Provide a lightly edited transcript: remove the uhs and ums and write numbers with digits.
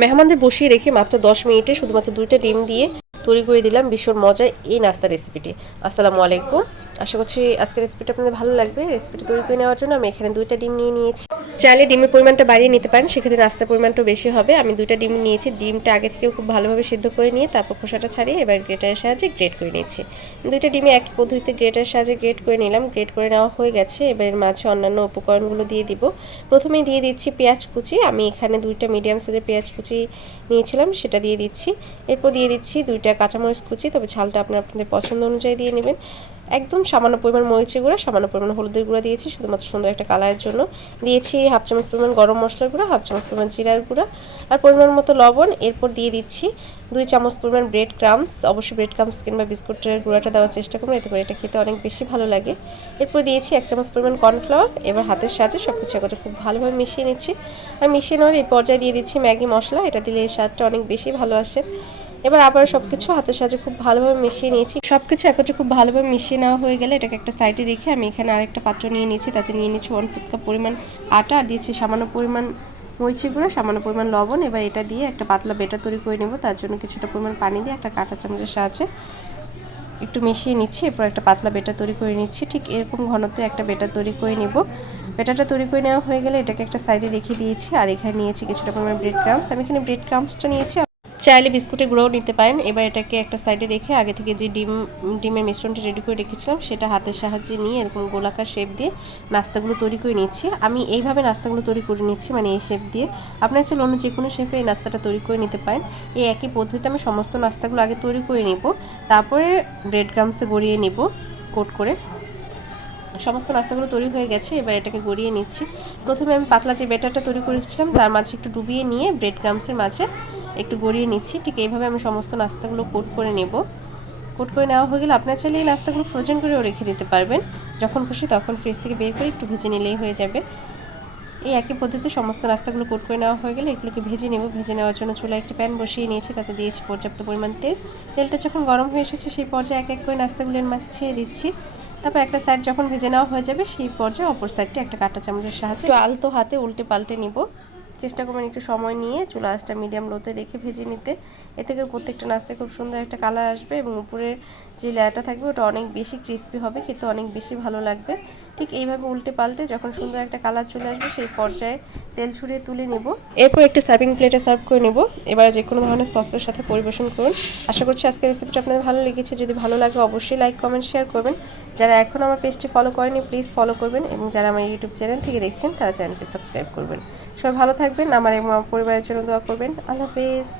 মেহমানদের বসিয়ে রেখে মাত্র 10 মিনিটে শুধুমাত্র 2টা ডিম দিয়ে তৈরি করে দিলাম ভীষণ মজার এই নাস্তা রেসিপিটি। আসসালামু আলাইকুম। আশা করছি আজকের রেসিপিটা আপনাদের ভালো লাগবে। রেসিপিটা তৈরি করে নেওয়ার জন্য আমি এখানে 2টা ডিম নিয়ে নিয়েছি। চাইলে ডিমের পরিমাণটা বাড়িয়ে নিতে পারেন, সেক্ষেত্রে নাস্তার পরিমাণটাও বেশি হবে। আমি 2টা ডিম নিয়েছি। ডিমটা আগে থেকে খুব ভালোভাবে সিদ্ধ করে নিয়ে তারপর খোসাটা ছাড়িয়ে এবার গ্রেটারের সাহায্যে গ্রেট করে নিয়েছি। 2টা ডিমে এক পদ্ধতিতে গ্রেটারের সাহায্যে গ্রেট করে নিলাম। গ্রেট করে নেওয়া হয়ে গেছে। এবার এর মাঝে অন্যান্য উপকরণগুলো দিয়ে দিব। প্রথমেই দিয়ে দিচ্ছি পেঁয়াজ কুচি। আমি এখানে 2টা মিডিয়াম সাইজের পেঁয়াজ কুচি নিয়েছিলাম, সেটা দিয়ে দিচ্ছি। এরপর দিয়ে দিচ্ছি 2টা কাঁচামরিচ কুচি, তবে ঝালটা আপনাদের পছন্দ অনুযায়ী দিয়ে নেবেন। একদম সামান্য পরিমাণ মরিচের গুঁড়া, সামান্য পরিমাণ হলুদের গুঁড়া দিয়েছি শুধুমাত্র সুন্দর একটা কালারের জন্য। দিয়েছি হাফ চামচ পরিমাণ গরম মশলার গুঁড়া, হাফ চামচ পরিমাণ জিরার গুঁড়া আর পরিমাণ মতো লবণ। এরপর দিয়ে দিচ্ছি 2 চামচ পরিমাণ ব্রেড ক্রাম্বস। অবশ্যই ব্রেড ক্রাম্বস কিংবা বিস্কুটের গুঁড়াটা দেওয়ার চেষ্টা করবেন, এতে করে এটা খেতে অনেক বেশি ভালো লাগে। এরপর দিয়েছি 1 চামচ পরিমাণ কর্নফ্লাওয়ার। এবার হাতের সাহায্যে সব কিছু একত্রে খুব ভালোভাবে মিশিয়ে নিচ্ছি। আর মিশিয়ে নেওয়ার এই পর্যায়ে দিয়ে দিচ্ছি ম্যাগি মশলা। এটা দিলে এর স্বাদটা অনেক বেশি ভালো আসে। এবার আবার সবকিছু হাতের সাহায্যে খুব ভালোভাবে মিশিয়ে নিয়েছি। সবকিছু একত্রে খুব ভালোভাবে মিশিয়ে নেওয়া হয়ে গেলে এটাকে একটা সাইডে রেখে আমি এখানে আরেকটা পাত্র নিয়ে নিয়েছি। তাতে নিয়ে নিয়েছি 1/4 কাপ পরিমাণ আটা, আর দিয়েছি সামান্য পরিমাণ মরিচের গুঁড়া, সামান্য পরিমাণ লবণ। এবার এটা দিয়ে একটা পাতলা বেটার তৈরি করে নেব। তার জন্য কিছুটা পরিমাণ পানি দিয়ে একটা কাঁটা চামচের সাহায্যে একটু মিশিয়ে নিচ্ছি। এরপর একটা পাতলা বেটার তৈরি করে নিচ্ছি। ঠিক এরকম ঘনত্বে একটা বেটার তৈরি করে নেব। বেটারটা তৈরি করে নেওয়া হয়ে গেলে এটাকে একটা সাইডে রেখে দিয়েছি। আর এখানে নিয়েছি কিছুটা পরিমাণ ব্রেড ক্রাম্বস। আমি এখানে ব্রেড ক্রাম্বসটা নিয়েছি, চাইলে বিস্কুটের গুঁড়োও নিতে পারেন। এবার এটাকে একটা সাইডে রেখে আগে থেকে যে ডিমের মিশ্রণটা রেডি করে রেখেছিলাম সেটা হাতের সাহায্যে নিয়ে এরকম গোলাকার শেপ দিয়ে নাস্তাগুলো তৈরি করে নিচ্ছি। আমি এইভাবে নাস্তাগুলো তৈরি করে নিচ্ছি, মানে এই শেপ দিয়ে। আপনার চাইলে অন্য যে কোনো শেপে এই নাস্তাটা তৈরি করে নিতে পারেন। এই একই পদ্ধতিতে আমি সমস্ত নাস্তাগুলো আগে তৈরি করে নিব, তারপরে ব্রেড ক্রাম্বসে গড়িয়ে নিব কোট করে। সমস্ত নাস্তাগুলো তৈরি হয়ে গেছে। এবার এটাকে গড়িয়ে নিচ্ছি। প্রথমে আমি পাতলা যে ব্যাটারটা তৈরি করেছিলাম তার মাঝে একটু ডুবিয়ে নিয়ে ব্রেড ক্রাম্বসের মাঝে একটু গড়িয়ে নিচ্ছি। ঠিক এইভাবে আমি সমস্ত নাস্তাগুলো কোট করে নেব। কোট করে নেওয়া হয়ে গেলে আপনার চাইলে এই নাস্তাগুলো ফ্রোজেন করেও রেখে দিতে পারবেন। যখন খুশি তখন ফ্রিজ থেকে বের করে একটু ভেজে নিলেই হয়ে যাবে। এই একই পদ্ধতিতে সমস্ত নাস্তাগুলো কোট করে নেওয়া হয়ে গেলে এগুলোকে ভেজে নেব। ভেজে নেওয়ার জন্য চুলায় একটি প্যান বসিয়ে নিয়েছি, তাতে দিয়েছি পর্যাপ্ত পরিমাণ তেল। তেলটা যখন গরম হয়ে এসেছে সেই পর্যায়ে এক এক করে নাস্তাগুলোর মাঝে ছেড়ে দিচ্ছি। তারপর একটা সাইড যখন ভেজে নেওয়া হয়ে যাবে সেই পর্যায়ে অপর সাইডটা একটা কাঁটা চামচের সাহায্যে একটু আলতো হাতে উল্টে পাল্টে নিব। চেষ্টা করবেন একটু সময় নিয়ে চুলা আঁচটা মিডিয়াম লোতে রেখে ভেজে নিতে। এতে করে প্রত্যেকটা নাস্তায় খুব সুন্দর একটা কালার আসবে এবং উপরের যে লেয়ারটা থাকবে ওটা অনেক বেশি ক্রিস্পি হবে, খেতে অনেক বেশি ভালো লাগবে। ঠিক এইভাবে উল্টে পাল্টে যখন সুন্দর একটা কালার চলে আসবে সেই পর্যায়ে তেল ছড়িয়ে তুলে নেব। এরপর একটা সার্ভিং প্লেটে সার্ভ করে নেব। এবার যে কোনো ধরনের সসের সাথে পরিবেশন করুন। আশা করছি আজকের রেসিপিটা আপনাদের ভালো লেগেছে। যদি ভালো লাগে অবশ্যই লাইক কমেন্ট শেয়ার করবেন। যারা এখন আমার পেজটি ফলো করেনি প্লিজ ফলো করবেন, এবং যারা আমার ইউটিউব চ্যানেল থেকে দেখছেন তারা চ্যানেলটি সাবস্ক্রাইব করবেন। সবাই ভালো থাকবেন, আমার এবং আমার পরিবারের জন্য দোয়া করবেন। আল্লাহ হাফেজ।